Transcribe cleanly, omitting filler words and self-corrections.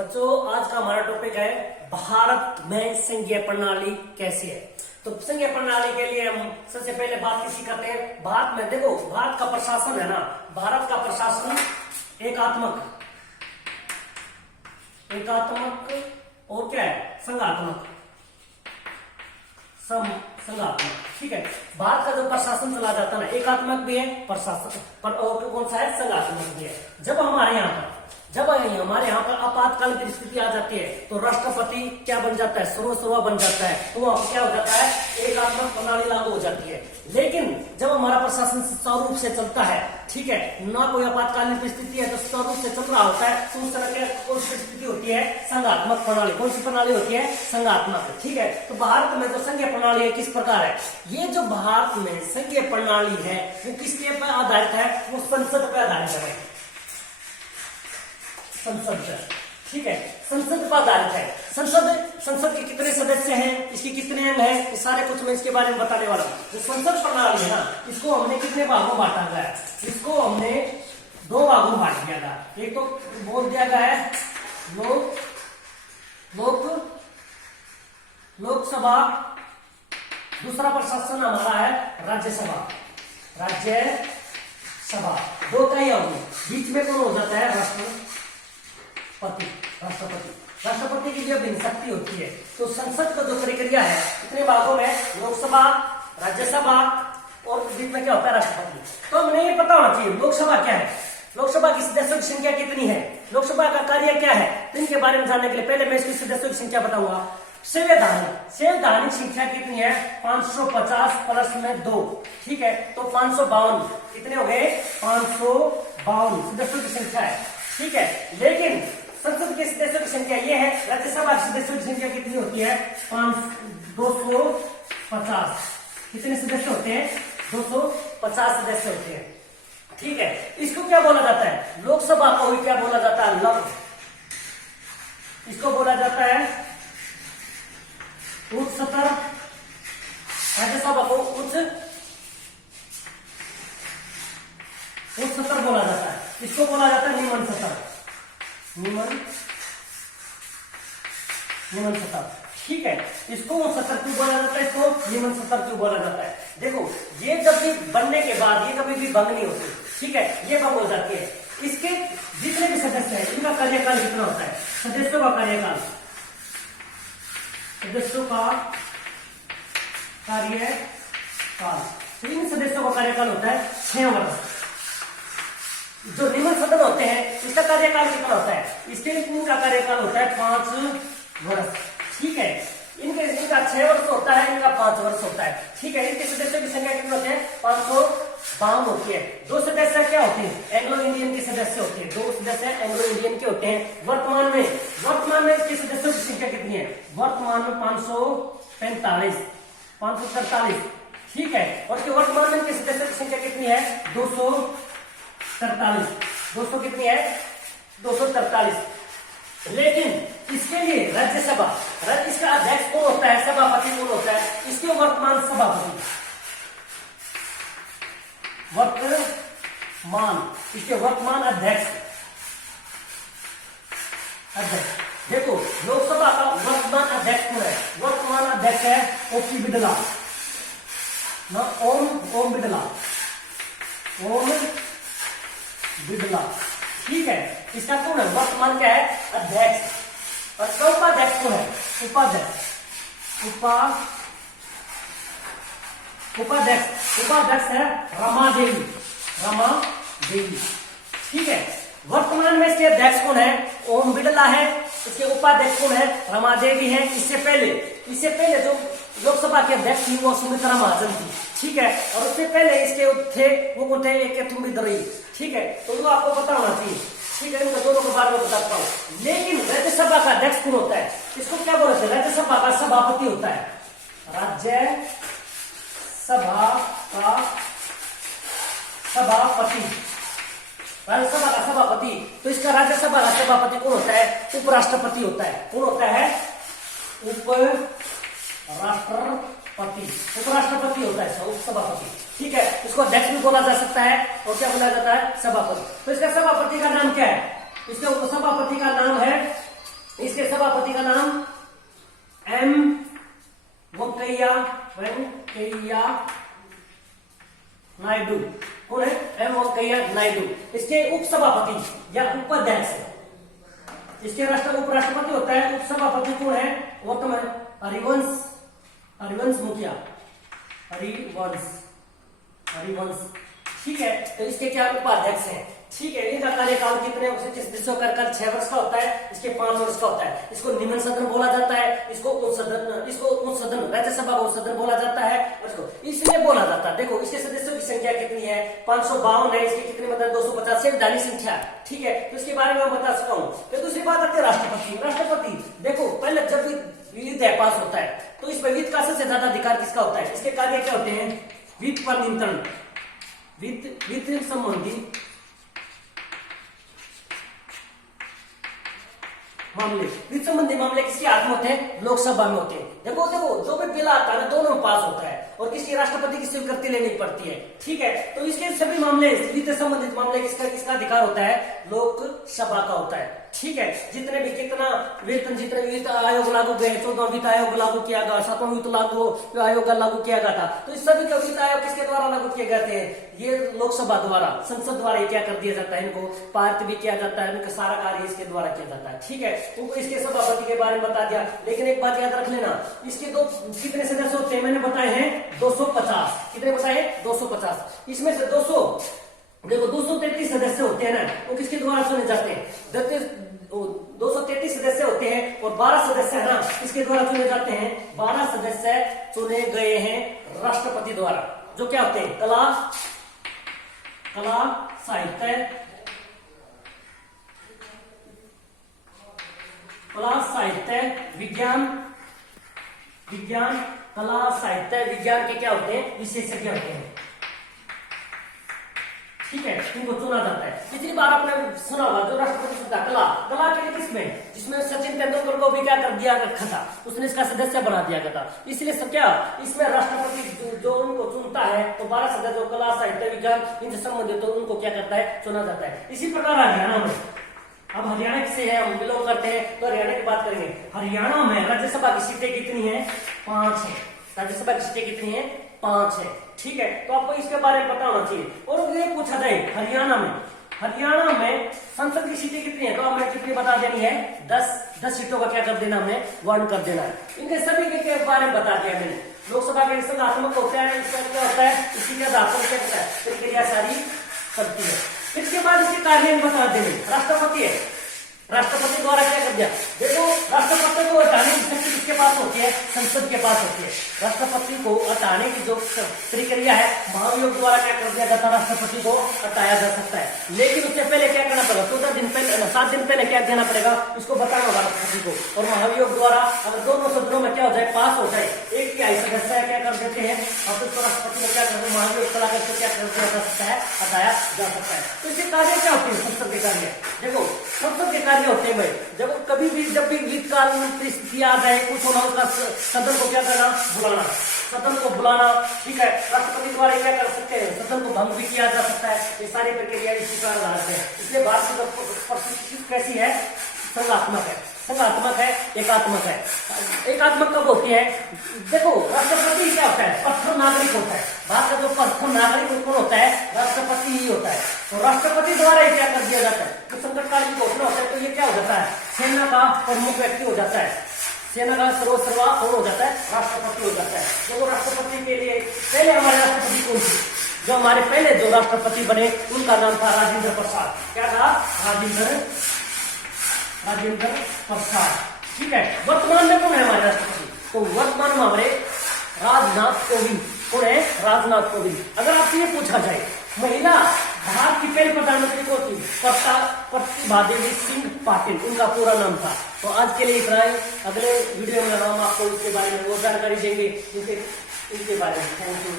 बच्चों, आज का हमारा टॉपिक है भारत में संघीय प्रणाली कैसी है। तो संघीय प्रणाली के लिए हम सबसे पहले बात किसी करते हैं। भारत में देखो, भारत का प्रशासन है ना, भारत का प्रशासन एकात्मक और क्या है, संघात्मक। संघात्मक, ठीक है। भारत का जो प्रशासन चला जाता है ना, एकात्मक भी है प्रशासन पर, और कौन सा है, संघात्मक भी है। जब हमारे यहाँ पर आपातकालीन परिस्थिति आ जाती है तो राष्ट्रपति क्या बन जाता है, सर्वसर्वा बन जाता है। तो वहां क्या हो जाता है, एकात्मक प्रणाली लागू हो जाती है। लेकिन जब हमारा प्रशासन सुचारू रूप से चलता है, ठीक है, ना कोई आपातकालीन परिस्थिति है तो सुचारू रूप से चल रहा होता है, तो उस तरह की कौन सी परिस्थिति होती है, संघात्मक प्रणाली। कौन सी प्रणाली होती है, संघात्मक, ठीक है। तो भारत में जो संघीय प्रणाली है किस प्रकार है, ये जो भारत में संघीय प्रणाली है वो किसके पर आधारित है, वो संसद पर आधारित है। संसद, ठीक है, संसद पर आधारित है। संसद के कितने सदस्य हैं, इसके कितने अंग हैं, ये सारे कुछ मैं इसके बारे में बताने वाला हूँ। जो संसद प्रणाली है ना, इसको हमने कितने भागों में बांटा गया है, इसको हमने 2 भागों में बांट दिया था। एक तो बोल दिया गया है लोकसभा, दूसरा प्रशासन हमारा है राज्यसभा। 2 कई होगी, बीच में कौन हो जाता है, राष्ट्रपति की जब शक्ति होती है। तो संसद का जो प्रक्रिया है कितने भागों में, लोकसभा, राज्यसभा और बीच में क्या होता है, राष्ट्रपति। तो हमें ये पता होना चाहिए लोकसभा क्या है, लोकसभा की सदस्यों की संख्या कितनी है, लोकसभा का कार्य क्या है। इनके बारे में जानने के लिए पहले मैं इसकी सदस्यों की संख्या बताऊंगा। संवैधानिक संख्या कितनी है, 550 प्लस में 2, ठीक है। तो 552 कितने हो गए, 552 सदस्यों की संख्या है, ठीक है। लेकिन संसद के सदस्यों की संख्या ये है, राज्यसभा के सदस्यों की संख्या कितनी होती है, 250। कितने सदस्य होते हैं, 250 सदस्य होते हैं, ठीक है। इसको क्या बोला जाता है, लोकसभा को क्या बोला जाता है, इसको बोला जाता है उच्च सत्र, राज्यसभा को उच्च सत्र बोला जाता है। इसको बोला जाता है निम्न सत्र, निम्न सत्र, ठीक है। इसको सत्र क्यों बोला जाता है, इसको निम्न सत्र क्यों बोला जाता है। देखो, ये जब भी बनने के बाद ये कभी भी भंग नहीं होती, ठीक है, ये भंग हो जाती है। इसके जितने भी सदस्य हैं इनका कार्यकाल कितना होता है, सदस्यों का कार्यकाल इन सदस्यों का कार्यकाल होता है 6 वर्ष। जो निम्न सदन होते हैं इसका कार्यकाल कितना होता है, इनका कार्यकाल होता है 5 वर्ष, ठीक है। इनका 6 वर्ष होता है, इनका 5 वर्ष होता है, ठीक है। इनके सदस्यों की संख्या कितनी होती है, 552 होती है। 2 सदस्य क्या होते हैं, एंग्लो इंडियन के सदस्य होते हैं, 2 सदस्य एंग्लो इंडियन के होते हैं। वर्तमान में इसके सदस्यों की संख्या कितनी है, वर्तमान में 543, ठीक है। और वर्तमान में इनके सदस्यों की संख्या कितनी है, 243 कितनी है, 243। लेकिन इसके लिए राज्यसभा, इसका अध्यक्ष कौन होता है, सभापति कौन होता है, इसके वर्तमान सभापति, इसके वर्तमान अध्यक्ष। देखो, लोकसभा का वर्तमान अध्यक्ष कौन है, वर्तमान अध्यक्ष है ओपी बिड़ला, ओम बिड़ला, ठीक है। इसका कौन है, वर्तमान क्या है, अध्यक्ष। और उपाध्यक्ष कौन है, उपाध्यक्ष है रमा देवी, ठीक है। वर्तमान में इसके अध्यक्ष कौन है, ओम बिड़ला है, इसके उपाध्यक्ष कौन है, रमा देवी है। इससे पहले जो लोकसभा के अध्यक्ष थी वो सुमित्रा महाजन थी, ठीक है। और उससे पहले इसके थे वो कौन थे, एक थुम्बी दरई, ठीक है। तो वो आपको पता होना चाहिए, ठीक है। इनको दोनों के बारे में बताता हूँ। लेकिन राज्यसभा का अध्यक्ष कौन होता है, इसको क्या बोलते हैं, राज्यसभा का सभापति होता है, राज्यसभा का सभापति। तो इसका राज्यसभा का सभापति कौन होता है, उपराष्ट्रपति होता है। कौन होता है, उपराष्ट्रपति होता है, उपसभापति, ठीक है। इसको अध्यक्ष भी बोला जा सकता है और क्या बोला जाता है, सभापति। तो इसका सभापति का नाम क्या है, इसके उपसभापति का नाम है नायडू। कौन है? एम वेंकैया नायडू। इसके उपसभापति या उपाध्यक्ष, इसके उपराष्ट्रपति होता है। उपसभापति कौन है? गौतम हरिवंश मुखिया, हरिवंश। ठीक है, तो इसके क्या उपाध्यक्ष हैं। ठीक है, इनका कार्यकाल कितने किस कर 6 वर्ष का होता है, इसके 5 वर्ष का होता है। इसको निम्न सदन बोला जाता है, इसको उच्च सदन राज्यसभा को सदन बोला जाता है। इसको इसलिए बोला जाता है, देखो इसके सदस्यों की संख्या कितनी है, 552 है। इसके कितने मतलब 250 से विधायी संख्या। ठीक है, तो इसके बारे में मैं बता सकता हूँ। फिर दूसरी बात आती है राष्ट्रपति। राष्ट्रपति देखो पहले जब वित्त पास होता है तो इस पर वित्त का सबसे ज्यादा अधिकार किसका होता है? इसके कार्य क्या होते हैं? वित्त पर नियंत्रण, वित्त संबंधी मामले, वित्त संबंधी मामले किसके हाथ में होते हैं? लोकसभा में होते हैं। देखो जो भी बिल आता है ना दोनों में पास होता है और किसकी राष्ट्रपति की स्वीकृति लेनी पड़ती है। ठीक है, तो इसके सभी मामले वित्त संबंधित मामले किसका अधिकार होता है? लोकसभा का होता है। ठीक है, जितने भी कितना वेतन जितने वित्त आयोग लागू गए, 14वां वित्त आयोग लागू किया गया, 7वां वित्त आयोग लागू किया गया था, तो इस सभी का वित्त आयोग किसके द्वारा लागू किए गए थे? ये लोकसभा द्वारा, संसद द्वारा क्या कर दिया जाता है, इनको पारित भी किया जाता है, इनका सारा कार्य इसके द्वारा किया जाता है। ठीक है, उनको इसके सभापति के बारे में बता दिया। लेकिन एक बात याद रख लेना, इसके दो कितने सदस्य होते हैं? मैंने बताए हैं 250। कितने बताए हैं? 250। इसमें से 233 सदस्य होते हैं ना, वो किसके द्वारा चुने जाते हैं? 233 सदस्य होते हैं और 12 सदस्य है ना किसके द्वारा चुने जाते हैं? 12 सदस्य चुने गए हैं राष्ट्रपति द्वारा। जो क्या होते हैं? कला, साहित्य, विज्ञान, कला, साहित्य, विज्ञान के क्या होते हैं? विशेषज्ञ होते हैं। ठीक है, इनको चुना जाता है। पिछली बार आपने सुना होगा जो राष्ट्रपति सुनता कला के लिए किसमें? जिसमें सचिन तेंदुलकर को भी क्या कर दिया रखा था, उसने इसका सदस्य बना दिया गया था। इसलिए सब क्या इसमें राष्ट्रपति जो उनको चुनता है तो 12 सदस्य कला, साहित्य, विज्ञान इनसे संबंधित तो उनको क्या करता है? चुना जाता है। इसी प्रकार हरियाणा में, अब हरियाणा से है हम बिलोंग करते हैं तो हरियाणा की बात करेंगे। हरियाणा में राज्यसभा की सीटें कितनी है? 5 है। राज्यसभा की सीटें कितनी है? 5 है। ठीक है, तो आपको इसके बारे में पता होना चाहिए। और ये पूछा जाए हरियाणा में संसद की सीटें कितनी है, तो हमें कितनी बता देनी है? 10 सीटों का क्या कर देना, हमें वर्ण कर देना है। इनके सभी के बारे में बता दिया मैंने। लोकसभा के संघात्मक होता है, इसका क्या होता है? इसी के आधार पर क्या होता है? प्रक्रिया सारी चलती है। इसके बाद इसके कार्य बता देंगे। राष्ट्रपति है, राष्ट्रपति द्वारा क्या कर दिया? देखो राष्ट्रपति को हटाने की शक्ति किसके पास होती है? संसद के पास होती है। राष्ट्रपति को हटाने की जो प्रक्रिया है महाभियोग द्वारा क्या कर दिया जाता है? राष्ट्रपति को हटाया जा सकता है। लेकिन उससे पहले क्या करना पड़ेगा? 7 दिन पहले क्या देना पड़ेगा? इसको बताना होगा राष्ट्रपति को। और महाभियोग द्वारा अगर दोनों सदनों में क्या हो जाए? पास हो जाए, 1/3 सदस्य क्या कर देते हैं और फिर राष्ट्रपति को क्या करते हैं? महाभियोग चला करके क्या कर दिया जा सकता है? हटाया जा सकता है। तो इसके कार्य क्या होते हैं? संसद के कार्य देखो, संसद के कार्य होते हैं भाई, जब भी वित्त काल में परिस्थिति आ जाए, कुछ होना, उसका सदन को क्या करना? बुलाना, सदन को बुलाना। ठीक है, राष्ट्रपति द्वारा क्या कर सकते हैं? सदन को भंग भी किया जा सकता है। ये सारी प्रक्रिया इसी पर आधारित है। इसलिए भारत की परिस्थिति कैसी है? संघात्मक है, एकात्मक है। एकात्मक कब होती है? देखो राष्ट्रपति क्या होता है? प्रथम नागरिक होता है। भारत का जो प्रथम नागरिक कौन होता है? राष्ट्रपति ही होता है। तो राष्ट्रपति द्वारा क्या कर दिया जाता है? तो संकटकाल की घोषणा होता है तो ये क्या हो जाता है? सेना का प्रमुख व्यक्ति हो जाता है। सेना का सर्वोच्च कौन हो जाता है? राष्ट्रपति हो जाता है। तो राष्ट्रपति के लिए पहले हमारे राष्ट्रपति कौन थे? जो हमारे पहले जो राष्ट्रपति बने उनका नाम था राजेंद्र प्रसाद। क्या था? राजेंद्र प्रसाद। ठीक है, वर्तमान में कौन है हमारे राष्ट्रपति? तो वर्तमान में हमारे राजनाथ कोविंद। कौन है? राजनाथ कोविंद। अगर आपसे ये पूछा जाए महिला भारत की पहली प्रधानमंत्री कौन थी? प्रतिभा देवी सिंह पाटिल उनका पूरा नाम था। तो आज के लिए इतना है। अगले वीडियो में हम आपको इसके बारे में वो जानकारी देंगे इनके बारे में। Thank you.